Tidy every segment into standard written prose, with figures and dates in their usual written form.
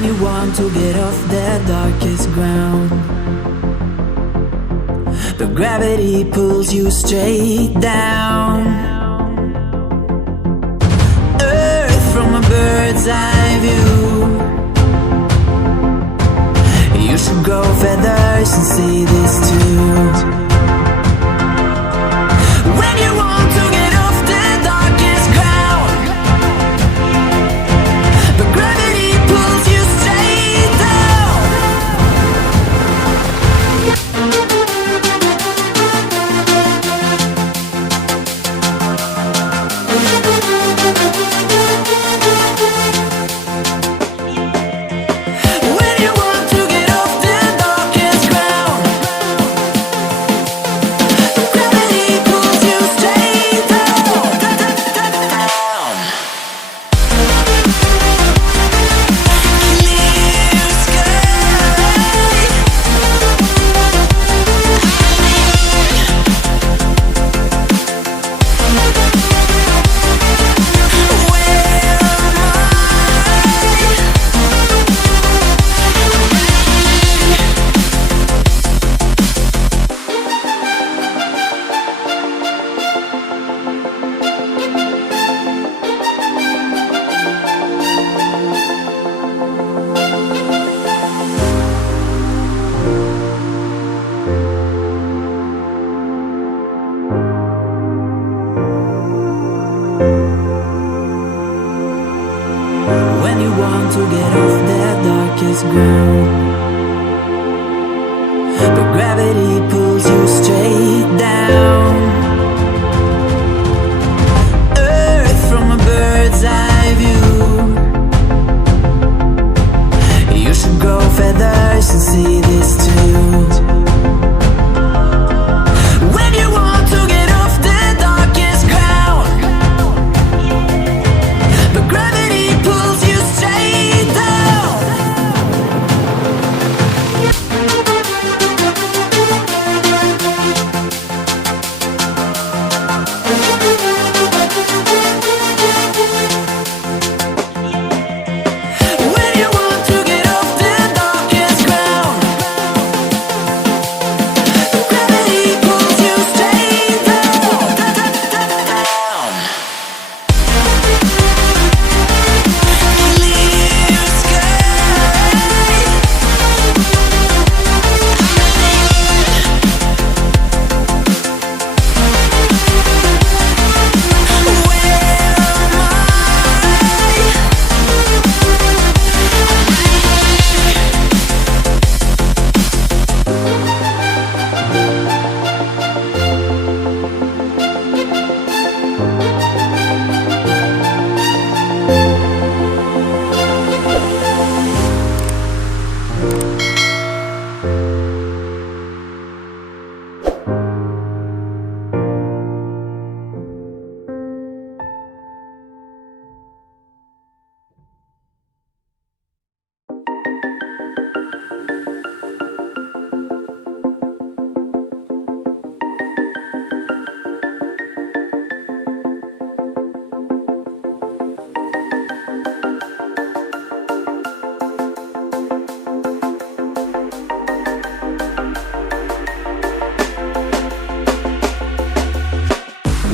When you want to get off the darkest ground, but gravity pulls you straight down. Earth from a bird's eye view. You should grow feathers and see this too. When you want to get off the darkest ground, but gravity pulls you straight down. When you want to get off the darkest ground, but gravity pulls you straight down, down. Clear sky. When you want to get off the darkest ground, but gravity pulls you straight down. Earth from a bird's eye view. You should grow feathers and see this too. When you want to get off the darkest ground, but gravity pulls you straight down. When you want to get off the darkest ground, but gravity pulls you straight down, down. Clear sky.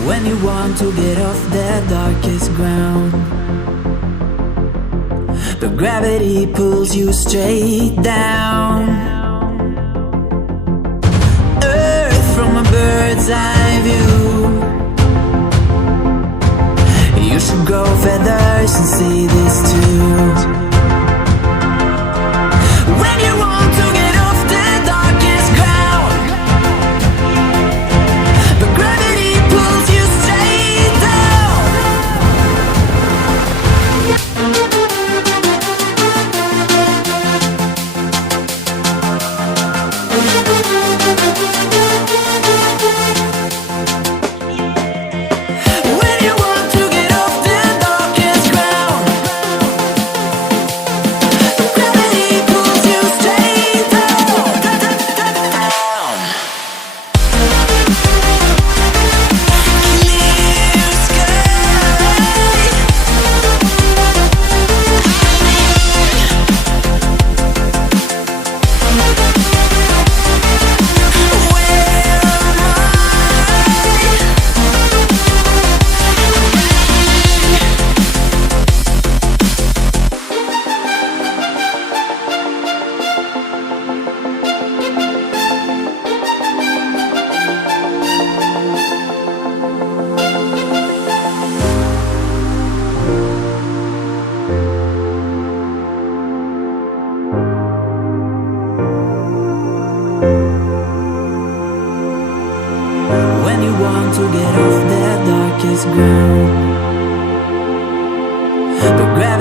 When you want to get off the darkest ground, but gravity pulls you straight down. Earth from a bird's eye view. You should grow feathers and see this too. When you want to get off the darkest ground, but gravity pulls you straight down. When you want to get off the darkest ground,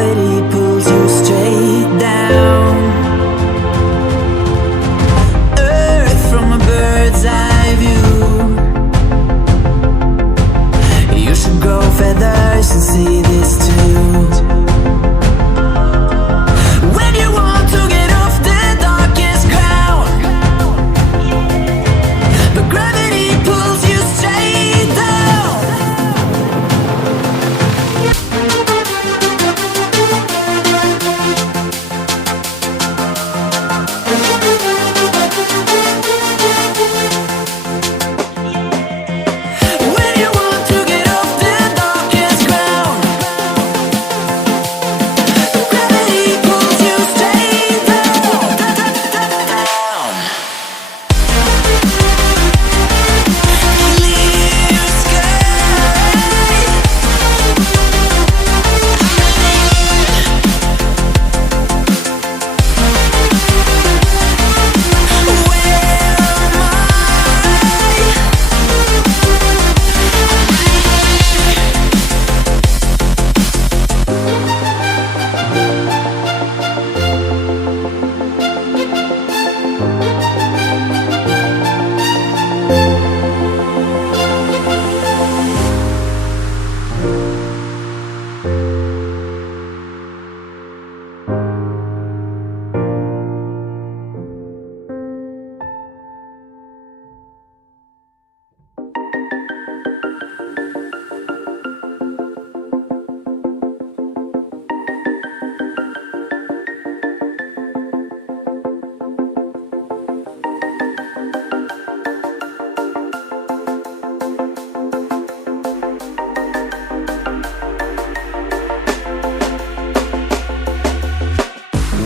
gravity pulls you straight down. Earth from a bird's eye view. You should grow feathers and see this too. When you want to get off the darkest ground, but gravity pulls you straight down. When you want to get off the darkest ground, gravity pulls you straight down. Clear sky.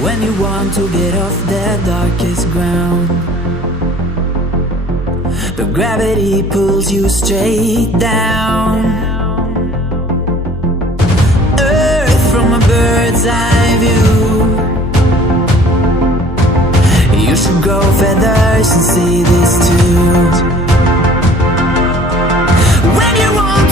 When you want to get off the darkest ground, but gravity pulls you straight down. Earth from a bird's eye view. You should grow feathers and see this too. When you want